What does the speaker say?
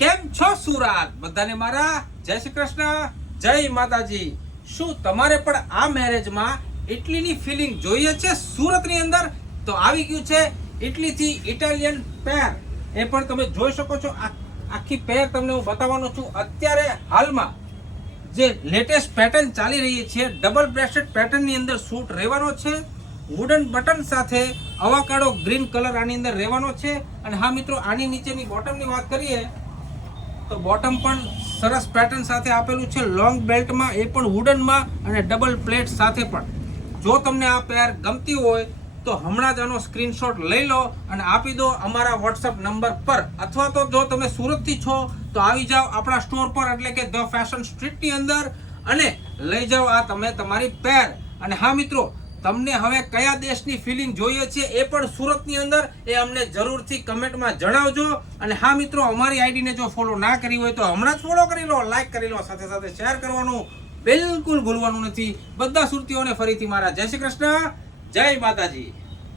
કેમ છો સુરત? બધાને મારા જય શ્રી કૃષ્ણ, જય માતાજી. શું તમારે પણ આ મેરેજમાં ઇટલીની ફિલિંગ જોઈએ છે સુરતની અંદર? તો આવી ગયું છે ઇટલીથી ઇટાલિયન પેર. એ પણ તમે જોઈ શકો છો. આખી પેર તમને હું બતાવવાનો છું. અત્યારે હાલમાં જે લેટેસ્ટ પેટર્ન ચાલી રહી છે, ડબલ બ્રેસ્ટેડ પેટર્નની અંદર સૂટ રહેવાનો છે. વુડન બટન સાથે અવાકાડો ગ્રીન કલર આની અંદર રહેવાનો છે. અને હા મિત્રો, આની નીચેની બોટમની વાત કરીએ તો બોટમ પણ સરસ પેટર્ન સાથે આપેલું છે, લોંગ બેલ્ટમાં, એ પણ વુડનમાં અને ડબલ પ્લેટ સાથે પણ. જો તમને આ પેર ગમતી હોય તો હમણાં જ આનો સ્ક્રીનશોટ લઈ લો અને આપી દો અમારા વોટ્સઅપ નંબર પર. અથવા તો જો તમે સુરતથી છો તો આવી જાઓ આપણા સ્ટોર પર, એટલે કે ધ ફેશન સ્ટ્રીટની અંદર, અને લઈ જાઓ આ તમે તમારી પેર. અને હા મિત્રો, તમને હવે કયા દેશની ફિલિંગ જોઈએ છે એ પણ સુરતની અંદર, એ અમને જરૂરથી કમેન્ટમાં જણાવજો. અને હા મિત્રો, અમારી આઈડીને જો ફોલો ના કરી હોય તો હમણાં જ ફોલો કરી લો, લાઈક કરી લો, સાથે સાથે શેર કરવાનું બિલકુલ ભૂલવાનું નથી. બધા સુરતીઓને ફરીથી મારા જય શ્રી કૃષ્ણ, જય માતાજી.